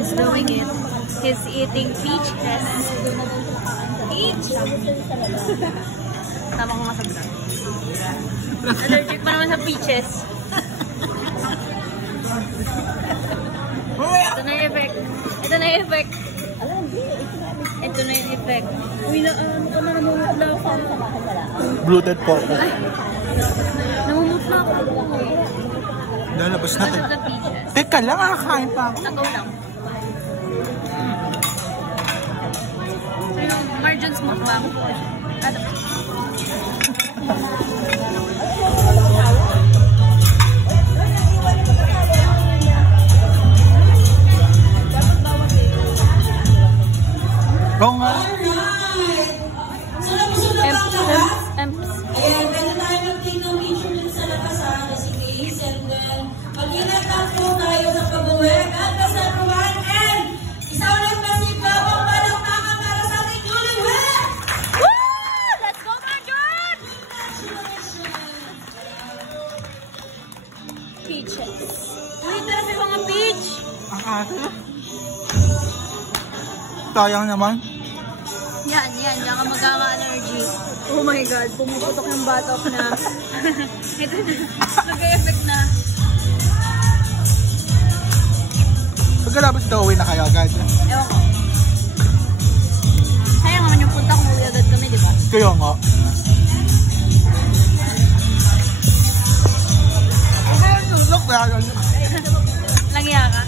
is doing it. He's eating peaches. Peach! Tama ko masagda. Allergic pa naman sa peaches. Ito na yung effect. Ito na yung effect. Ito na yung effect. Uy, ano ka na namumutla ako sa bahay wala. Bloated po ako. Namumutla ako. Lalabas na tayo. Teka lang, kakain pa ako. Nagaw lang. Pero Marjons mukbang. Oo nga. Pwede tayo mag-take ng picture dun sa lakasan na si Grace and then mag-ingat lang po tayo sa pag-uwi. God bless everyone and isang ulit masika o palakpakan para sa ating newlywed! Woo! Let's go, Marjon! Peaches. Uy, ito na may mga peach! Ang ate. Sayang naman. Yan ka magkaka-allergy. Oh my God, pumuputok yung batok na. Ito na, nag-effect na. Pagkalabas daw, uwi na kayo agad. Ewan ko. Sayang naman yung punta kung uwi agad kami, di ba? Kaya nga. Okay, yung look na. Langya ka.